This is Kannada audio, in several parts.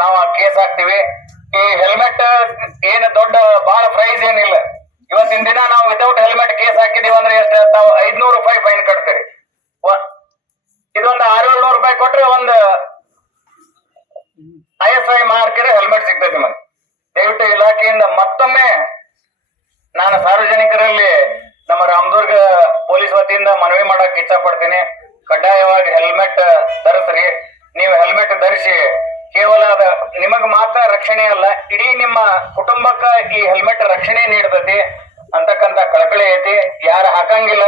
ನಾವು ಕೇಸ್ ಹಾಕ್ತಿವಿ. ಈ ಹೆಲ್ಮೆಟ್ ಏನ್ ದೊಡ್ಡ ಬಹಳ ಪ್ರೈಸ್ ಏನಿಲ್ಲ. ಇವತ್ತಿನ ದಿನ ನಾವು ವಿತೌಟ್ ಹೆಲ್ಮೆಟ್ ಕೇಸ್ ಹಾಕಿದೀವಿ ಅಂದ್ರೆ ಎಷ್ಟು ತಾವು ಐದ್ನೂರು ರೂಪಾಯಿ ಫೈನ್ ಕಟ್ತೀರಿ. ಇದೊಂದು ಆರು ಆರೇಳ್ನೂರು ರೂಪಾಯಿ ಕೊಟ್ರೆ ಒಂದು ಐ ಎಸ್ ಐ ಮಾರ್ಕಿದ್ರೆ ಮನವಿ ಮಾಡಕ್ ಇಚ್ಛ ಪಡ್ತೀನಿ ಕಡ್ಡಾಯವಾಗಿ ಹೆಲ್ಮೆಟ್ ಧರಿಸ್ರಿ. ನೀವು ಹೆಲ್ಮೆಟ್ ಧರಿಸಿ. ಕೇವಲ ಅದ ನಿಮಗ್ ಮಾತ್ರ ರಕ್ಷಣೆ ಅಲ್ಲ, ಇಡೀ ನಿಮ್ಮ ಕುಟುಂಬಕ್ಕ ಈ ಹೆಲ್ಮೆಟ್ ರಕ್ಷಣೆ ನೀಡತೈತಿ. ಅಂತಕ್ಕಂತ ಕಳಕಳಿ ಐತಿ. ಯಾರು ಹಾಕಂಗಿಲ್ಲ,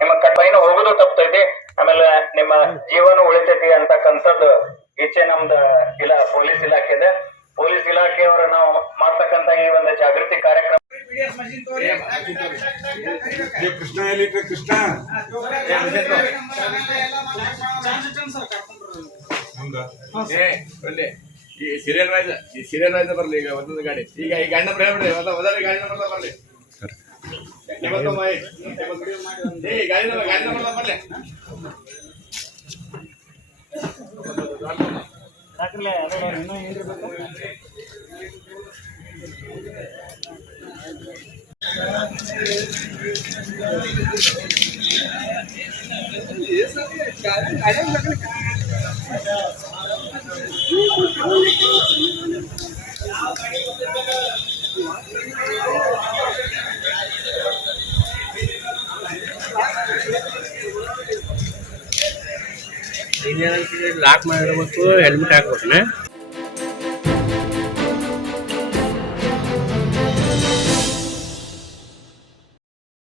ನಿಮ್ಮ ಕಡ್ಡಾಯಿನ ಹೋಗುದು ತಪ್ತೈತಿ ಆಮೇಲೆ ನಿಮ್ಮ ಜೀವನ ಉಳಿತೈತಿ ಅಂತಕ್ಕಂಥದ್ದು ಇಚ್ಛೆ ನಮ್ದು ಇಲ್ಲ ಪೊಲೀಸ್ ಇಲಾಖೆದ ಪೊಲೀಸ್ ಇಲಾಖೆಯವರು ನಾವು ಮಾಡ್ತಕ್ಕಂತ ಈ ಒಂದು ಜಾಗೃತಿ ಕಾರ್ಯಕ್ರಮ ಕೃಷ್ಣ ಎಲ್ಲಿಟ್ರೆ ಕೃಷ್ಣ? ಹಂಗ ಏ ಒಳ್ಳೆ ಈ ಸೀರಿಯಲ್ ವಾಯ್ಸ್ ಈ ಸೀರಿಯಲ್ ವಾಯ್ಸ್ ಬರ್ಲಿ ಈಗ ಒಂದೊಂದು ಗಾಡಿ. ಈಗ ಈ ಗಾಡಿ ನಂಬರ್ ಹೇಳ್ಬಿಡಿ ಮೊದಲ ಮೊದಲ ಗಾಡಿ ನಂಬರ್ ಬರ್ಲಿ. ಗಾಡಿ ನಂಬರ್ ಗಾಡಿ ನಂಬರ್ ಬರ್ಲಿ. ಲಾಕ್ ಮಾಡಿರ್ಬೇಕು ಹೆಲ್ಮೆಟ್ ಹಾಕ್ಬೇಕನ